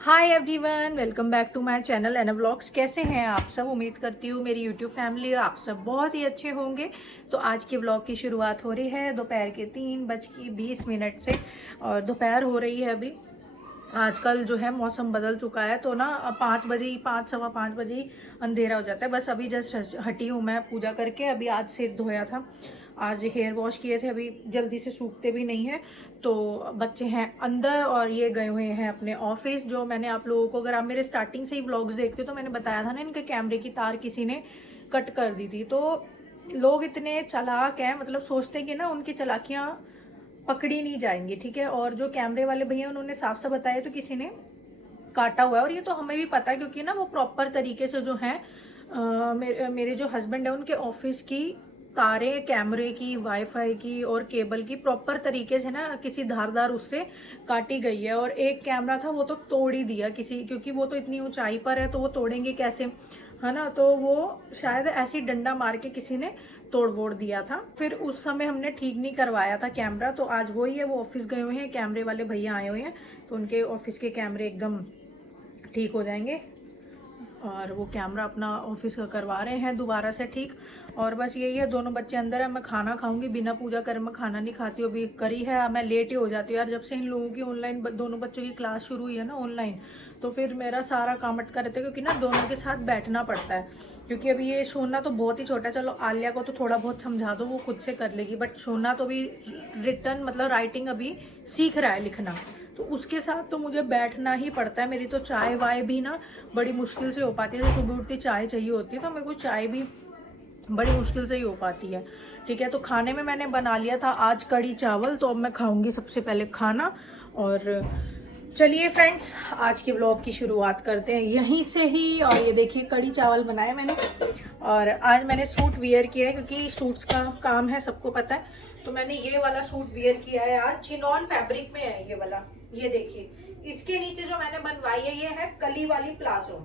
Hi everyone, welcome back to my channel Ana vlogs. कैसे हैं आप सब? उम्मीद करती हूँ मेरी यूट्यूब फैमिली आप सब बहुत ही अच्छे होंगे। तो आज के व्लॉग की शुरुआत हो रही है दोपहर के 3:20 से, और दोपहर हो रही है अभी। आजकल जो है मौसम बदल चुका है, तो ना 5 बजे ही, 5 सवा 5 बजे ही अंधेरा हो जाता है। बस अभी जस्ट हटी हूँ मैं पूजा करके। अभी आज सिर धोया था, आज हेयर वॉश किए थे, अभी जल्दी से सूखते भी नहीं है। तो बच्चे हैं अंदर और ये गए हुए हैं अपने ऑफिस। जो मैंने आप लोगों को, अगर आप मेरे स्टार्टिंग से ही व्लॉग्स देखते हो तो मैंने बताया था ना, इनके कैमरे की तार किसी ने कट कर दी थी। तो लोग इतने चालाक हैं, मतलब सोचते हैं कि ना उनकी चालाकियाँ पकड़ी नहीं जाएंगी, ठीक है। और जो कैमरे वाले भैया उन्होंने साफ साफ बताया तो किसी ने काटा हुआ है, और ये तो हमें भी पता है क्योंकि ना वो प्रॉपर तरीके से जो है मेरे जो हस्बैंड है उनके ऑफिस की तारें, कैमरे की, वाईफाई की और केबल की प्रॉपर तरीके से ना किसी धारदार उससे काटी गई है। और एक कैमरा था वो तो तोड़ ही दिया किसी, क्योंकि वो तो इतनी ऊंचाई पर है तो वो तोड़ेंगे कैसे, है ना। तो वो शायद ऐसी डंडा मार के किसी ने तोड़ वोड़ दिया था। फिर उस समय हमने ठीक नहीं करवाया था कैमरा, तो आज वही है, वो ऑफिस गए हुए हैं, कैमरे वाले भैया आए हुए हैं, तो उनके ऑफिस के कैमरे एकदम ठीक हो जाएंगे। और वो कैमरा अपना ऑफिस का करवा रहे हैं दोबारा से ठीक। और बस यही है, दोनों बच्चे अंदर है, मैं खाना खाऊंगी। बिना पूजा करे मैं खाना नहीं खाती हूँ, अभी करी है, मैं लेट ही हो जाती हूँ यार। जब से इन लोगों की ऑनलाइन, दोनों बच्चों की क्लास शुरू हुई है ना ऑनलाइन, तो फिर मेरा सारा काम अटका रहता है, क्योंकि ना दोनों के साथ बैठना पड़ता है। क्योंकि अभी ये सोना तो बहुत ही छोटा है, चलो आलिया को तो थोड़ा बहुत समझा दो, वो खुद से कर लेगी, बट सोना तो भी रिटर्न मतलब राइटिंग अभी सीख रहा है, लिखना। तो उसके साथ तो मुझे बैठना ही पड़ता है। मेरी तो चाय वाय भी ना बड़ी मुश्किल से हो पाती है। तो सुबह उठती चाय चाहिए होती है, तो मेरे को चाय भी बड़ी मुश्किल से ही हो पाती है, ठीक है। तो खाने में मैंने बना लिया था आज कढ़ी चावल, तो अब मैं खाऊंगी सबसे पहले खाना। और चलिए फ्रेंड्स, आज के व्लॉग की शुरुआत करते हैं यहीं से ही। और ये देखिए कढ़ी चावल बनाए मैंने, और आज मैंने सूट वियर किया है क्योंकि सूट्स का काम है, सबको पता है। तो मैंने ये वाला सूट वियर किया है आज, चिनॉन फैब्रिक में है ये वाला। ये देखिए, इसके नीचे जो मैंने बनवाई है ये है कली वाली प्लाजो।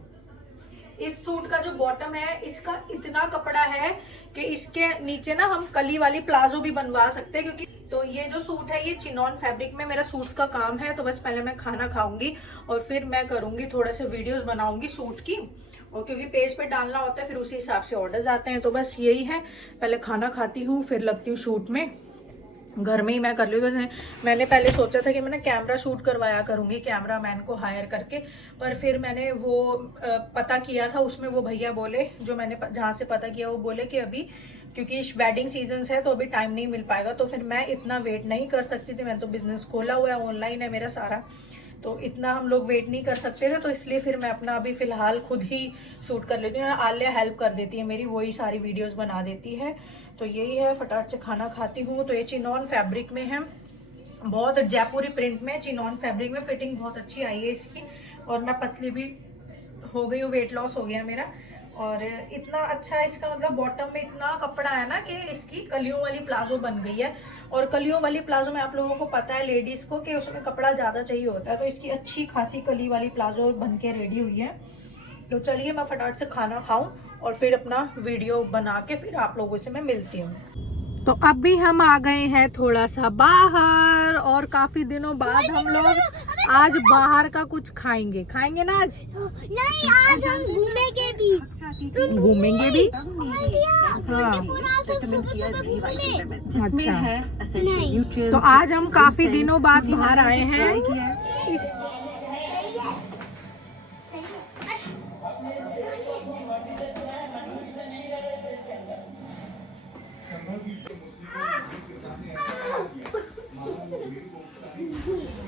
इस सूट का जो बॉटम है इसका इतना कपड़ा है कि इसके नीचे ना हम कली वाली प्लाजो भी बनवा सकते हैं। क्योंकि तो ये जो सूट है ये चिनॉन फैब्रिक में मेरा सूट्स का काम है। तो बस पहले मैं खाना खाऊंगी और फिर मैं करूंगी थोड़े से वीडियोस बनाऊंगी सूट की, और क्योंकि पेज पे डालना होता है फिर उसी हिसाब से ऑर्डर्स आते हैं। तो बस यही है, पहले खाना खाती हूँ फिर लगती हूँ शूट में। घर में ही मैं कर ली। वैसे मैंने पहले सोचा था कि मैं ना कैमरा शूट करवाया करूंगी कैमरा मैन को हायर करके, पर फिर मैंने वो पता किया था, उसमें वो भैया बोले, जो मैंने जहाँ से पता किया वो बोले कि अभी क्योंकि वेडिंग सीजन है तो अभी टाइम नहीं मिल पाएगा। तो फिर मैं इतना वेट नहीं कर सकती थी, मैंने तो बिजनेस खोला हुआ है, ऑनलाइन है मेरा सारा, तो इतना हम लोग वेट नहीं कर सकते थे। तो इसलिए फिर मैं अपना अभी फिलहाल खुद ही शूट कर लेती हूँ। आलिया हेल्प कर देती है मेरी, वही सारी वीडियोस बना देती है। तो यही है, फटाफट से खाना खाती हूँ। तो ये चिनॉन फैब्रिक में है, बहुत जयपुरी प्रिंट में, चिनॉन फैब्रिक में, फिटिंग बहुत अच्छी आई है इसकी। और मैं पतली भी हो गई हूँ, वेट लॉस हो गया मेरा। और इतना अच्छा इसका मतलब बॉटम में इतना कपड़ा है ना कि इसकी कलियों वाली प्लाजो बन गई है। और कलियों वाली प्लाजो में आप लोगों को पता है लेडीज को कि उसमें कपड़ा ज्यादा चाहिए होता है, तो इसकी अच्छी खासी कली वाली प्लाजो बन के रेडी हुई है। तो चलिए मैं फटाफट से खाना खाऊं और फिर अपना वीडियो बना के फिर आप लोगों से मैं मिलती हूँ। तो अभी हम आ गए हैं थोड़ा सा बाहर, और काफी दिनों बाद हम लोग आज बाहर का कुछ खाएंगे। खाएंगे ना आज? नहीं, आज हम घूमेंगे भी। घूमेंगे भी। हाँ, अच्छा। तो आज हम काफी दिनों बाद बाहर आए हैं।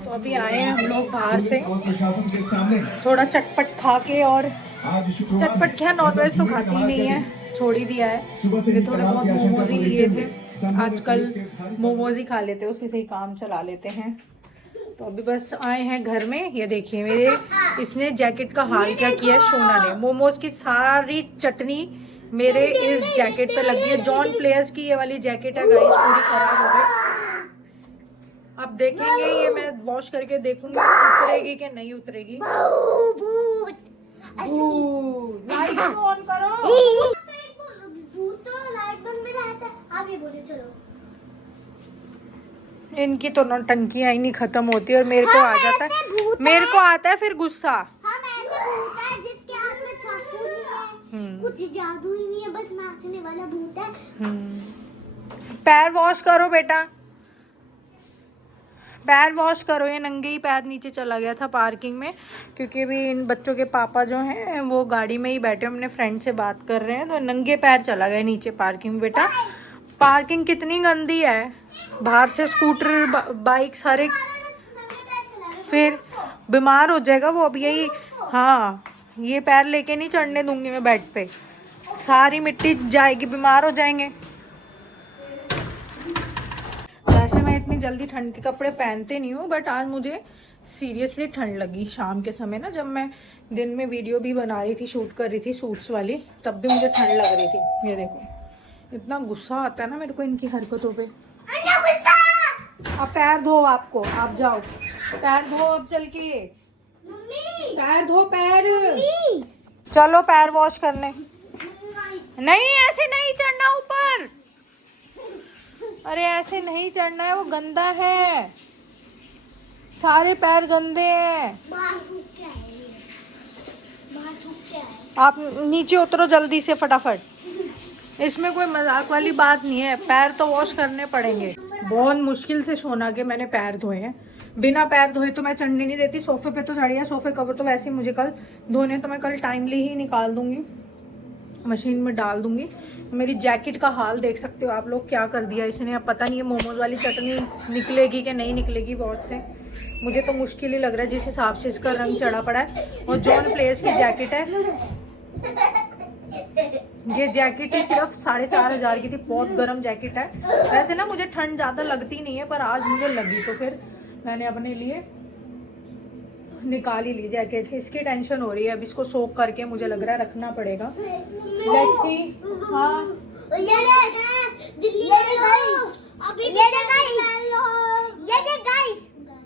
तो अभी आए हैं हम लोग बाहर से थोड़ा चटपट खा के। और चटपट क्या, नॉनवेज तो खाती ही नहीं है, छोड़ ही दिया है। ये थोड़े बहुत मोमोज ही लिए थे आजकल, मोमोज ही खा लेते हैं, उसी से ही काम चला लेते हैं। तो अभी बस आए हैं घर में। ये देखिए मेरे, इसने जैकेट का हाल क्या किया है शोना ने। मोमोज की सारी चटनी मेरे इस जैकेट पे लगी है। जॉन प्लेयर्स की ये वाली जैकेट है गाइस, पूरी खराब हो गई। अब देखेंगे, ये मैं वॉश करके देखूंगी उतरेगी कि नहीं उतरेगी। लाइट ऑन करो। भूत तो लाइट बंद में रहता है। आप ये बोले चलो। इनकी तो नौटंकियां ही नहीं खत्म होती और मेरे को आ जाता है, मेरे को आता है फिर गुस्सा। हम ऐसे भूत है जिसके हाथ में चाकू नहीं है, कुछ जादू ही नहीं है, बस नाचने वाला भूत है। पैर वॉश करो बेटा, पैर वॉश करो। ये नंगे ही पैर नीचे चला गया था पार्किंग में, क्योंकि अभी इन बच्चों के पापा जो हैं वो गाड़ी में ही बैठे, अपने फ्रेंड से बात कर रहे हैं, तो नंगे पैर चला गया नीचे पार्किंग। बेटा पार्किंग कितनी गंदी है, बाहर से स्कूटर बाइक सारे, फिर बीमार हो जाएगा वो। अब यही, हाँ ये पैर लेके नहीं चढ़ने दूंगी मैं बेड पे, सारी मिट्टी जाएगी, बीमार हो जाएंगे। वैसे मैं इतनी जल्दी ठंड के कपड़े पहनते नहीं हूँ, बट आज मुझे सीरियसली ठंड लगी शाम के समय ना, जब मैं दिन में वीडियो भी बना रही थी, शूट कर रही थी सूट्स वाली, तब भी मुझे ठंड लग रही थी। ये देखो, इतना गुस्सा आता है ना मेरे को इनकी हरकतों पे। अब पैर धो, आपको आप जाओ पैर धो अब चल के, पैर धो पैर, चलो पैर वॉश करने। नहीं ऐसे नहीं चढ़ना ऊपर, अरे ऐसे नहीं चढ़ना है, वो गंदा है, सारे पैर गंदे हैं। आप नीचे उतरो जल्दी से फटाफट, इसमें कोई मजाक वाली बात नहीं है, पैर तो वॉश करने पड़ेंगे। बहुत मुश्किल से सोना के मैंने पैर धोए हैं, बिना पैर धोए तो मैं चढ़ने नहीं देती। सोफे पे तो चढ़ी है, सोफे कवर तो वैसे ही मुझे कल धोने, तो मैं कल टाइमली ही निकाल दूंगी, मशीन में डाल दूंगी। मेरी जैकेट का हाल देख सकते हो आप लोग, क्या कर दिया इसने। अब पता नहीं है मोमोज वाली चटनी निकलेगी कि नहीं निकलेगी बहुत से, मुझे तो मुश्किल ही लग रहा है जिस हिसाब से इसका रंग चढ़ा पड़ा है। और जॉन प्लेस की जैकेट है, ये जैकेट ही सिर्फ 4,500 की थी, बहुत गर्म जैकेट है। वैसे ना मुझे ठंड ज़्यादा लगती नहीं है, पर आज मुझे लगी तो फिर मैंने अपने लिए निकाल ही ली जैकेट। इसकी टेंशन हो रही है, अब इसको सोक करके मुझे लग रहा है रखना पड़ेगा। Let's see. हाँ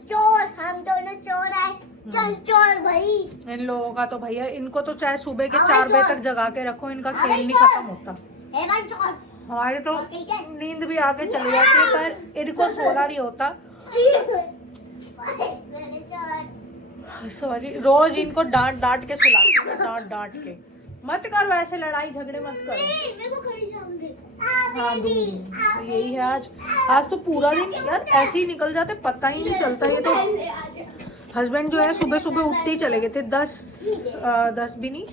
चोर, हम दोनों चोर है, चल चोर भाई। इन लोगों का तो भैया, इनको तो चाहे सुबह के 4 बजे तक जगा के रखो, इनका खेल नहीं खत्म होता। हमारे तो नींद भी आके चली जाती है, पर इनको सोना नहीं होता। सॉरी, रोज इनको डांट डांट के सुलाती हूँ, डांट डांट के। मत करो ऐसे, लड़ाई झगड़े मत करो। हाँ दूंगी, तो यही है आज तो पूरा दिन यार ऐसे ही निकल जाते, पता ही नहीं चलता। ये तो हस्बैंड जो है सुबह सुबह उठते ही चले गए थे, 10 भी नहीं,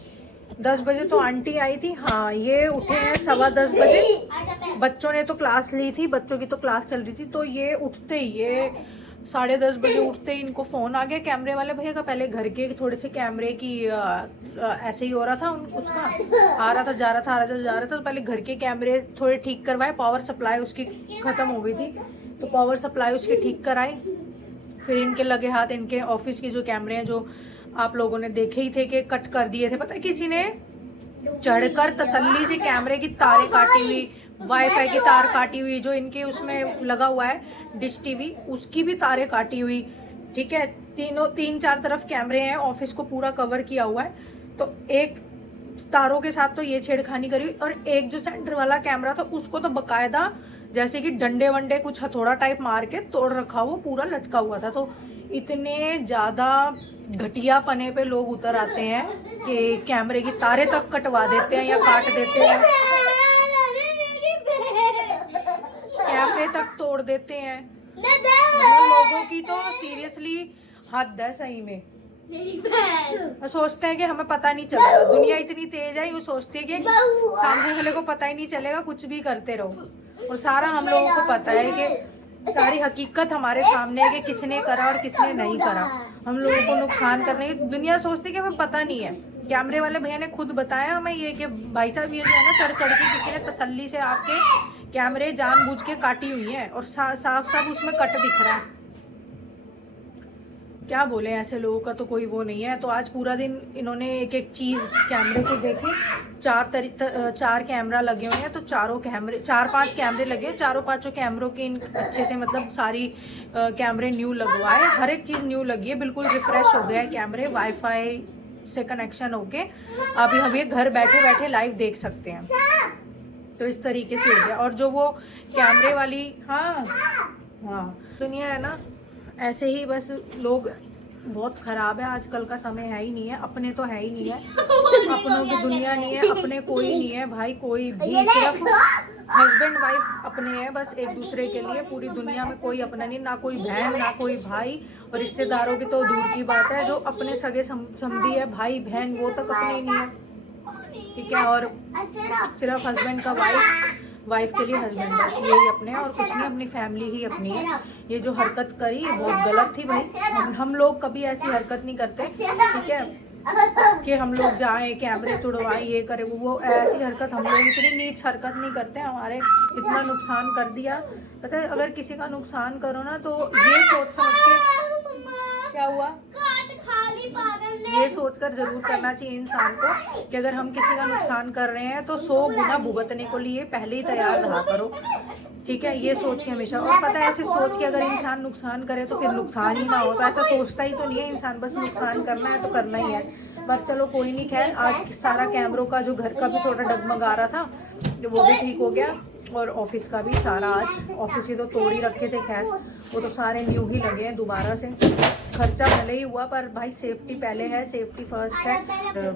10 बजे तो आंटी आई थी। हाँ ये उठे हैं 10:15 बजे। बच्चों ने तो क्लास ली थी, बच्चों की तो क्लास चल रही थी, तो ये उठते ही, ये 10:30 बजे उठते ही इनको फ़ोन आ गया कैमरे वाले भैया का। पहले घर के थोड़े से कैमरे की ऐसे ही हो रहा था, उसका आ रहा था जा रहा था, आ रहा था जा रहा था, तो पहले घर के कैमरे थोड़े ठीक करवाए। पावर सप्लाई उसकी ख़त्म हो गई थी, तो पावर सप्लाई उसकी ठीक कराई। फिर इनके लगे हाथ, इनके ऑफिस के जो कैमरे हैं, जो आप लोगों ने देखे ही थे कि कट कर दिए थे, पता है किसी ने चढ़कर तसल्ली से कैमरे की तारें काटी हुई, वाईफाई की तार काटी हुई, जो इनके उसमें लगा हुआ है डिश टीवी, उसकी भी तारें काटी हुई। ठीक है, 3-4 तरफ कैमरे हैं, ऑफिस को पूरा कवर किया हुआ है। तो एक तारों के साथ तो ये छेड़खानी करी, और एक जो सेंटर वाला कैमरा था उसको तो बकायदा जैसे कि डंडे वंडे कुछ हथौड़ा टाइप मार के तोड़ रखा, वो पूरा लटका हुआ था। तो इतने ज़्यादा घटिया पने पे लोग उतर आते हैं कि कैमरे की तारें तक कटवा देते हैं या काट देते हैं, कैमरे तक तोड़ देते हैं। मतलब लोगों की तो सीरियसली हद है सही में। वो सोचते हैं कि हमें पता नहीं चलता, दुनिया इतनी तेज है, वो सोचती है कि सामने वाले को पता ही नहीं चलेगा, कुछ भी करते रहो। और सारा हम लोगों को पता है कि सारी हकीकत हमारे सामने है कि किसने करा और किसने नहीं करा। हम लोगों को नुकसान करने की दुनिया सोचती है कि हमें पता नहीं है। कैमरे वाले भैया ने खुद बताया हमें ये कि भाई साहब ये जो है ना, चढ़ चढ़ के किसी ने तसल्ली से आपके कैमरे जानबूझ के काटी हुई है, और साफ साफ उसमें कट दिख रहा है। क्या बोले, ऐसे लोगों का तो कोई वो नहीं है। तो आज पूरा दिन इन्होंने एक एक चीज़ कैमरे को देखे। 4 कैमरा लगे हुए हैं, तो 4-5 कैमरे लगे, 4-5 कैमरों के इन अच्छे से मतलब सारी कैमरे न्यू लगवाए, हर एक चीज़ न्यू लगी है, बिल्कुल रिफ्रेश हो गया है कैमरे, वाईफाई से कनेक्शन होके अभी हम ये घर बैठे बैठे लाइव देख सकते हैं। तो इस तरीके से हो गया। और जो वो कैमरे वाली, हाँ हाँ, दुनिया है ना ऐसे ही, बस लोग बहुत खराब है। आजकल का समय है ही नहीं है, अपने तो है ही नहीं है, अपनों की दुनिया नहीं है, अपने कोई नहीं है भाई, कोई भी। सिर्फ हस्बैंड वाइफ अपने हैं बस एक दूसरे के लिए, पूरी दुनिया में कोई अपना नहीं, ना कोई बहन ना कोई भाई, और रिश्तेदारों की तो दूर की बात है, जो अपने सगे समधी है भाई बहन वो तक अपने ही नहीं है, ठीक है। और सिर्फ हस्बैंड का वाइफ के लिए हस्बैंड, बस यही अपने हैं, और कुछ नहीं, अपनी फैमिली ही अपनी है। ये जो हरकत करी ये बहुत गलत थी भाई, हम लोग कभी ऐसी हरकत नहीं करते, ठीक है, कि हम लोग जाएं कैमरे तुड़वाएं ये करें वो ऐसी हरकत, हम लोग इतनी नीच हरकत नहीं करते। हमारे इतना नुकसान कर दिया, पता है, अगर किसी का नुकसान करो ना तो ये सोच समझ के, क्या हुआ, ये सोचकर जरूर करना चाहिए इंसान को कि अगर हम किसी का नुकसान कर रहे हैं तो 100 गुना भुगतने को लिए पहले ही तैयार रहा करो, ठीक है, ये सोच के हमेशा। और पता है ऐसे सोच के अगर इंसान नुकसान करे तो फिर नुकसान ही ना हो, तो ऐसा सोचता ही तो नहीं है इंसान, बस नुकसान करना है तो करना ही है। पर चलो कोई नहीं, खैर आज सारा कैमरों का जो घर का भी थोड़ा डगमगा रहा था वो भी ठीक हो गया, और ऑफिस का भी सारा, आज ऑफिस ही तो तोड़ ही रखे थे, खैर वो तो सारे न्यू ही लगे हैं दोबारा से। खर्चा भले ही हुआ पर भाई सेफ्टी पहले है, सेफ्टी फर्स्ट है।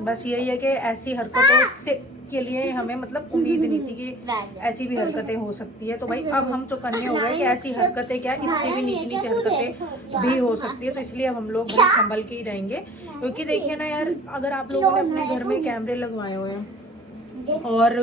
बस यही है कि ऐसी हरकतों से के लिए हमें मतलब उम्मीद नहीं थी कि ऐसी भी हरकतें हो सकती है, तो भाई अब हम चौकन्ने हो गए कि ऐसी हरकतें क्या, इससे भी नीची नीची हरकतें भी हो सकती है, तो इसलिए अब हम लोग बहुत संभल के ही रहेंगे। क्योंकि देखिए ना यार, अगर आप लोगों ने अपने घर में कैमरे लगवाए हुए हैं और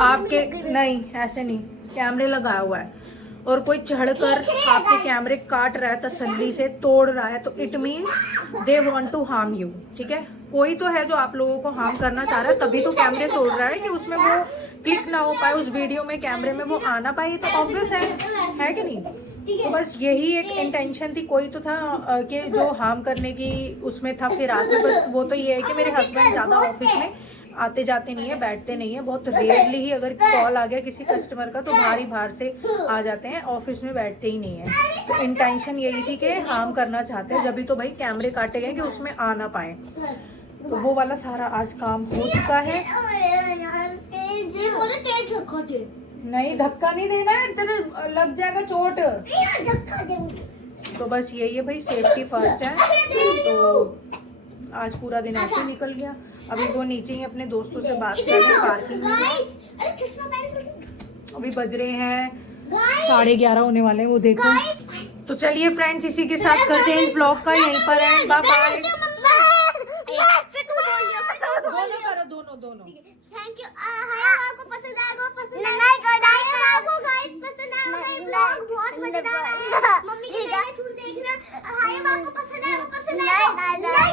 आपके, नहीं ऐसे नहीं, कैमरे लगाया हुआ है और कोई चढ़कर आपके कैमरे काट रहा है, तसल्ली से तोड़ रहा है, तो it means they want to harm you, ठीक है। कोई तो है जो आप लोगों को हार्म करना चाह रहा है, तभी तो कैमरे तोड़ रहा है कि उसमें वो क्लिक ना हो पाए, उस वीडियो में कैमरे में वो आ ना पाए, तो ऑब्वियस है कि नहीं। तो बस यही एक इंटेंशन थी, कोई तो था कि जो हार्म करने की उसमें था, फिर आगे बस वो तो ये है कि मेरे हस्बैंड ज़्यादा ऑफिस में आते जाते नहीं है, बैठते नहीं है, बहुत रेयरली ही अगर कॉल आ गया किसी कस्टमर का तो बाहर से आ जाते हैं, ऑफिस में बैठते ही नहीं है। तो इंटेंशन यही थी कि हार्म करना चाहते हैं, जब तो भाई कैमरे काटे गए कि उसमें आ ना पाए, तो वो वाला सारा आज काम हो चुका है। नहीं धक्का नहीं देना है, तेरे लग जाएगा चोट, तो बस यही है भाई, सेफ्टी फर्स्ट है। तो आज पूरा दिन ऐसे निकल गया, अभी वो नीचे ही अपने दोस्तों से बात कर रहे हैं पार्किंग में, अभी बज रहे हैं 11:30 होने वाले हैं, वो देखो। तो चलिए फ्रेंड्स, इसी के साथ करते हैं इस ब्लॉग का यहीं पर एंड, बाय बाय। दोनों करो, दोनों। Thank you. आपको पसंद आएगा, पसंद आपको गाइस पसंद आएगा, ब्लॉग बहुत मजेदार है, मम्मी के नए देखना। हाय आपको पसंद आएगा, पसंद आएगा।